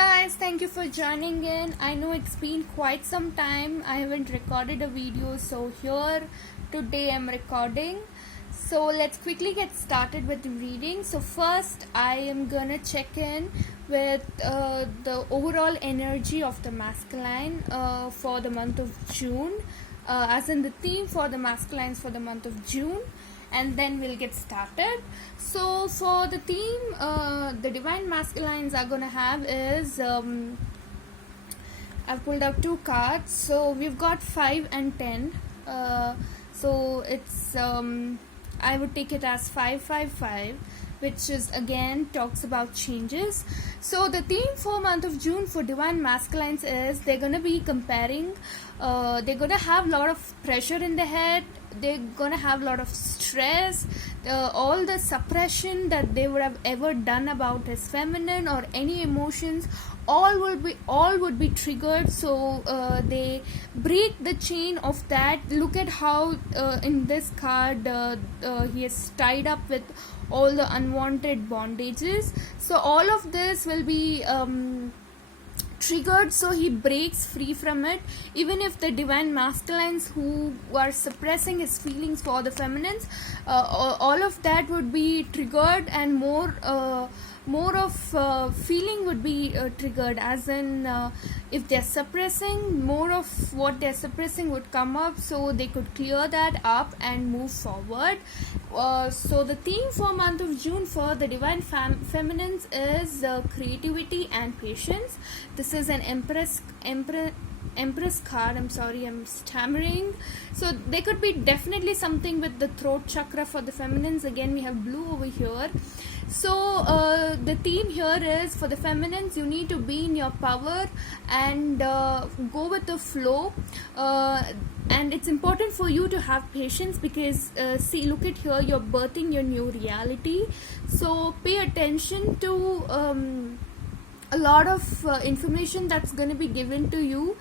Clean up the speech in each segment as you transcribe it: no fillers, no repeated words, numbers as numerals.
guys, thank you for joining in. I know it's been quite some time. I haven't recorded a video, so here today I'm recording. So let's quickly get started with the reading. So first I am gonna check in with the overall energy of the masculine for the month of June, as in the theme for the masculines for the month of June, and then we'll get started. So for the theme the divine masculines are gonna have is I've pulled out two cards. So we've got 5 and 10. So it's I would take it as 555, which is again talks about changes. So the theme for month of June for divine masculines is they're gonna be comparing, they're gonna have a lot of pressure in the head, they're gonna have a lot of stress, all the suppression that they would have ever done about his feminine or any emotions, all would be triggered. So they break the chain of that. Look at how in this card he is tied up with all the unwanted bondages. So all of this will be triggered, so he breaks free from it. Even if the divine masculines who are suppressing his feelings for the feminines, all of that would be triggered, and more of feeling would be triggered, as in if they're suppressing, more of what they're suppressing would come up, so they could clear that up and move forward. So the theme for month of June for the divine feminines is creativity and patience. This is an Empress card. I'm sorry, I'm stammering. So there could be definitely something with the throat chakra for the feminines. Again, we have blue over here. So the theme here is for the feminines, you need to be in your power and go with the flow, and it's important for you to have patience, because see, look at here, you're birthing your new reality. So pay attention to a lot of information that's going to be given to you.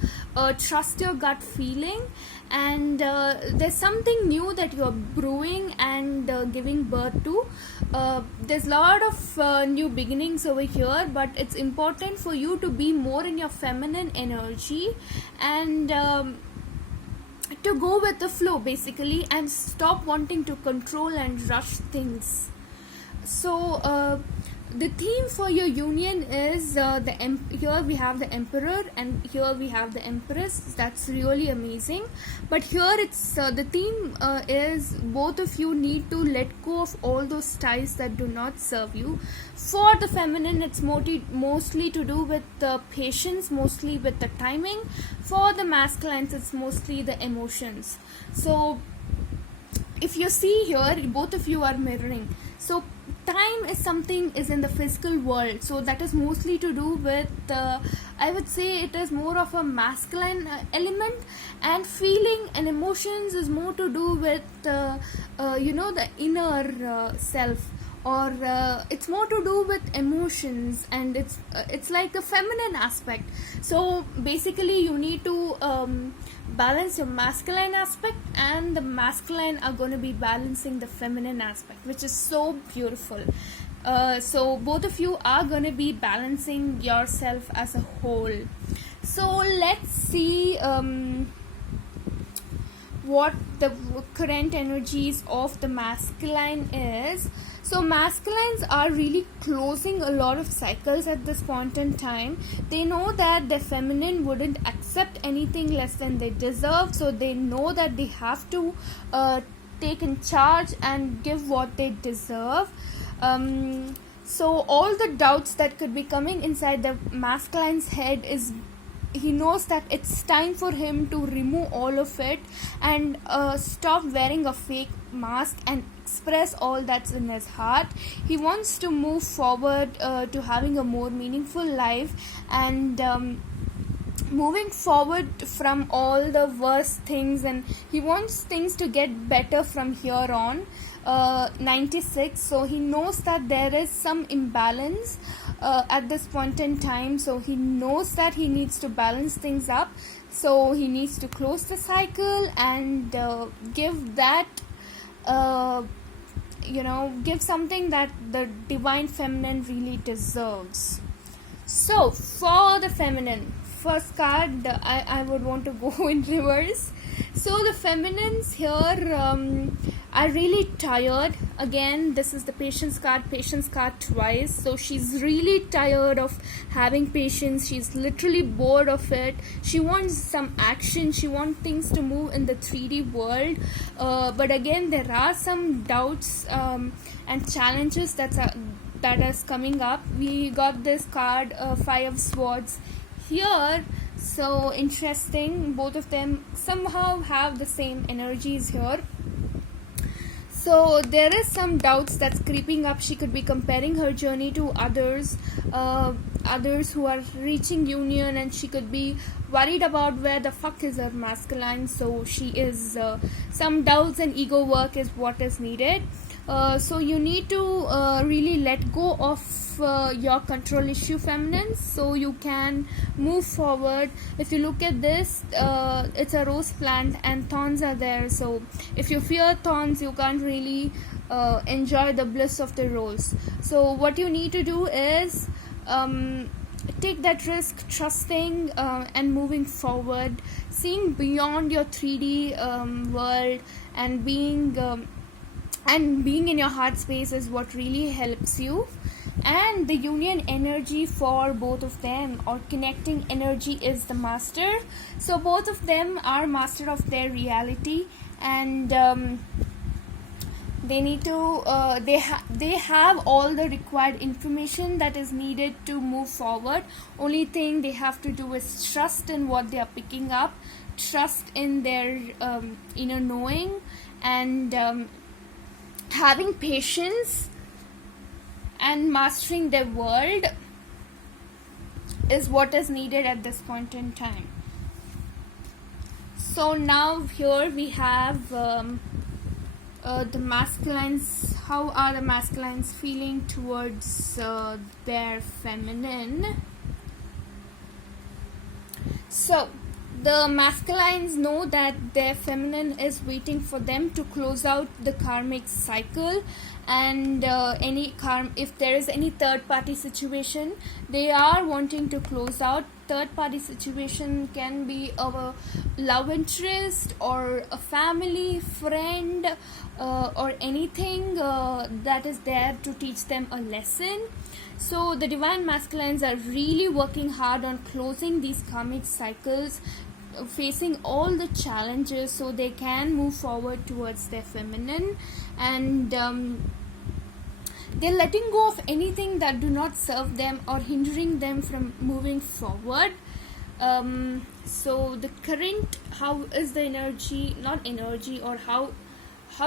Trust your gut feeling, and there's something new that you're brewing and giving birth to. There's a lot of new beginnings over here, but it's important for you to be more in your feminine energy and to go with the flow basically, and stop wanting to control and rush things. So the theme for your union is here we have the Emperor and here we have the Empress. That's really amazing. But here it's the theme is both of you need to let go of all those ties that do not serve you. For the feminine, it's mostly to do with the patience, mostly with the timing. For the masculines, it's mostly the emotions. So if you see here, both of you are mirroring. So time is in the physical world, so that is mostly to do with I would say it is more of a masculine element, and feeling and emotions is more to do with the inner self, or it's more to do with emotions, and it's like the feminine aspect. So basically you need to balance your masculine aspect, and the masculine are going to be balancing the feminine aspect, which is so beautiful. So both of you are going to be balancing yourself as a whole. So let's see what the current energies of the masculine is. So masculines are really closing a lot of cycles at this point in time. They know that the feminine wouldn't accept anything less than they deserve, so they know that they have to take in charge and give what they deserve. So all the doubts that could be coming inside the masculine's head is, he knows that it's time for him to remove all of it and stop wearing a fake mask and express all that's in his heart. He wants to move forward to having a more meaningful life, and moving forward from all the worst things, and he wants things to get better from here on. 96, so he knows that there is some imbalance at this point in time, so he knows that he needs to balance things up. So he needs to close the cycle and give that give something that the divine feminine really deserves. So for the feminine, first card, I would want to go in reverse. So the feminines here are really tired. Again, this is the patience card twice. So she's really tired of having patience. She's literally bored of it. She wants some action. She wants things to move in the 3D world. But again, there are some doubts and challenges that is coming up. We got this card, Five of Swords here. So interesting, both of them somehow have the same energies here. So there is some doubts that's creeping up. She could be comparing her journey to others who are reaching union, and she could be worried about where the fuck is her masculine. So she is some doubts and ego work is what is needed. So you need to really let go of your control issue, feminine, so you can move forward. If you look at this, it's a rose plant and thorns are there. So if you fear thorns, you can't really enjoy the bliss of the rose. So what you need to do is take that risk, trusting and moving forward, seeing beyond your 3D world, and being in your heart space is what really helps you. And the union energy for both of them, or connecting energy, is the master. So both of them are master of their reality, and they need to they have all the required information that is needed to move forward. Only thing they have to do is trust in what they are picking up, trust in their inner knowing, and having patience and mastering their world is what is needed at this point in time. So now here we have the masculines. How are the masculines feeling towards their feminine? So the masculines know that their feminine is waiting for them to close out the karmic cycle, and if there is any third party situation, they are wanting to close out. Third party situation can be a love interest or a family friend, or anything that is there to teach them a lesson. So the divine masculines are really working hard on closing these karmic cycles, facing all the challenges, so they can move forward towards their feminine. And they're letting go of anything that do not serve them or hindering them from moving forward. So the current, how is the energy, not energy, or how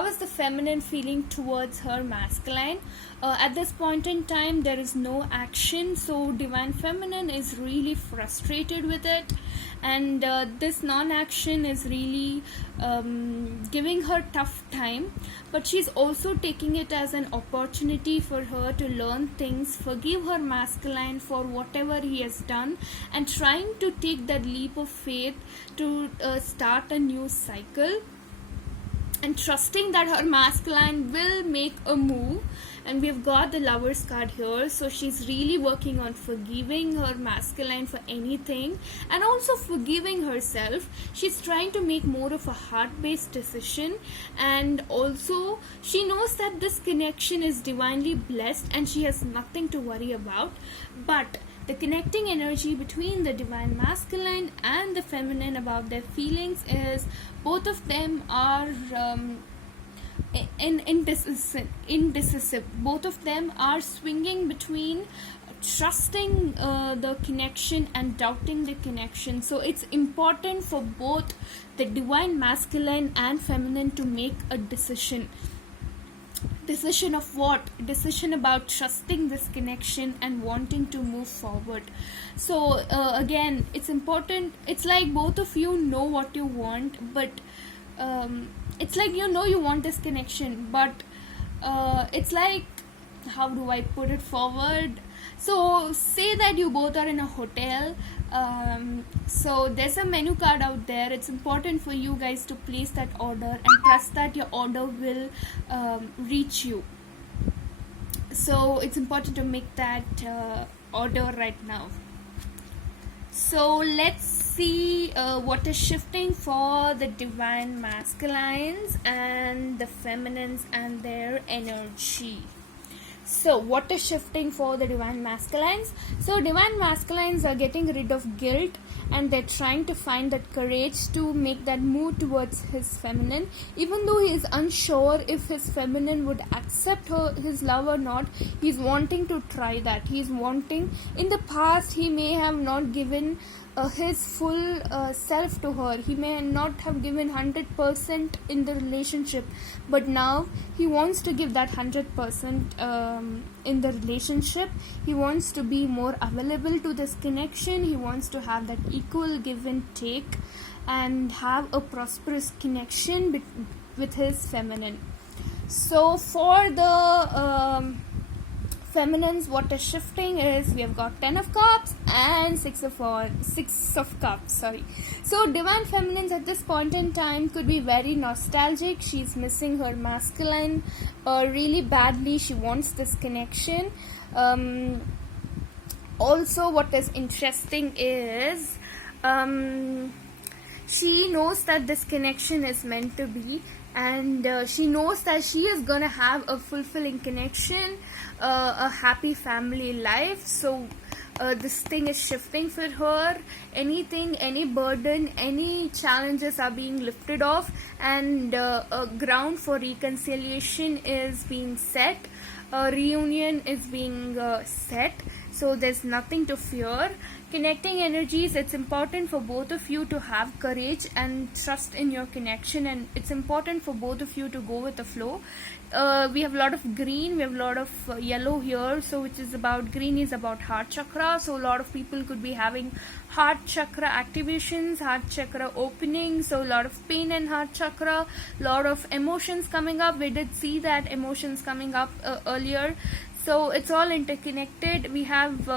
is the feminine feeling towards her masculine? At this point in time, there is no action, so divine feminine is really frustrated with it, and this non-action is really giving her tough time. But she's also taking it as an opportunity for her to learn things, forgive her masculine for whatever he has done, and trying to take that leap of faith to start a new cycle, and trusting that her masculine will make a move. And we've got the Lovers card here, so she's really working on forgiving her masculine for anything, and also forgiving herself. She's trying to make more of a heart-based decision, and also she knows that this connection is divinely blessed and she has nothing to worry about. But the connecting energy between the divine masculine and the feminine about their feelings is both of them are indecisive. Both of them are swinging between trusting the connection and doubting the connection. So it's important for both the divine masculine and feminine to make a decision. Decision of what? Decision about trusting this connection and wanting to move forward. So again, it's important. It's like both of you know what you want, but it's like you know you want this connection, but it's like, how do I put it forward? So say that you both are in a hotel. So there's a menu card out there. It's important for you guys to place that order and trust that your order will reach you. So it's important to make that order right now. So let's see what is shifting for the divine masculines and the feminines and their energy. So, what is shifting for the divine masculines? So, divine masculines are getting rid of guilt and they're trying to find that courage to make that move towards his feminine. Even though he is unsure if his feminine would accept his love or not, he's wanting to try that. He's wanting, in the past, he may have not given his full self to her. He may not have given 100% in the relationship, but now he wants to give that 100% in the relationship. He wants to be more available to this connection. He wants to have that equal give and take and have a prosperous connection with his feminine. So for the feminines, what is shifting is we have got 10 of cups and 6 of cups, sorry. So divine feminines at this point in time could be very nostalgic. She's missing her masculine really badly. She wants this connection. Also, what is interesting is she knows that this connection is meant to be, and she knows that she is gonna have a fulfilling connection, a happy family life. So this thing is shifting for her. Anything, any burden, any challenges are being lifted off, and a ground for reconciliation is being set. A reunion is being set. So there's nothing to fear. Connecting energies, it's important for both of you to have courage and trust in your connection, and it's important for both of you to go with the flow. We have a lot of green, we have a lot of yellow here, so which is about, green is about heart chakra. So a lot of people could be having heart chakra activations, heart chakra opening, so a lot of pain in heart chakra, a lot of emotions coming up. We did see that emotions coming up earlier. So it's all interconnected. We have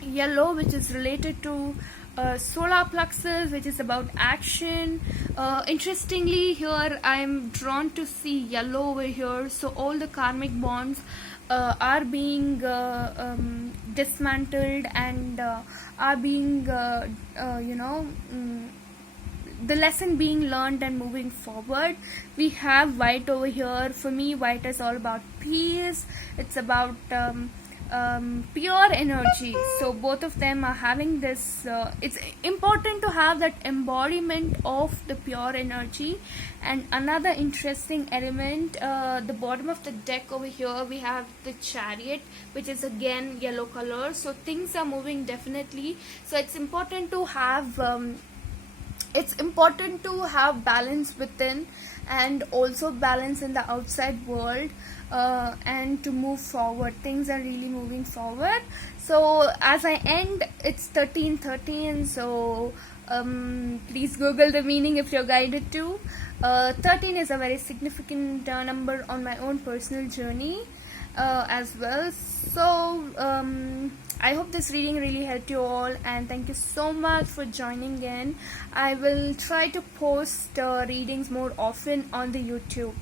yellow, which is related to solar plexus, which is about action. Interestingly, here I am drawn to see yellow over here. So all the karmic bonds are being dismantled and are being the lesson being learned and moving forward. We have white over here. For me, white is all about peace. It's about pure energy. So both of them are having this it's important to have that embodiment of the pure energy. And another interesting element, the bottom of the deck over here, we have the Chariot, which is again yellow color. So things are moving definitely. So it's important to have balance within and also balance in the outside world, and to move forward. Things are really moving forward. So as I end, it's 1313. So please Google the meaning if you're guided to. 13 is a very significant number on my own personal journey as well. So I hope this reading really helped you all, and thank you so much for joining in. I will try to post readings more often on the YouTube.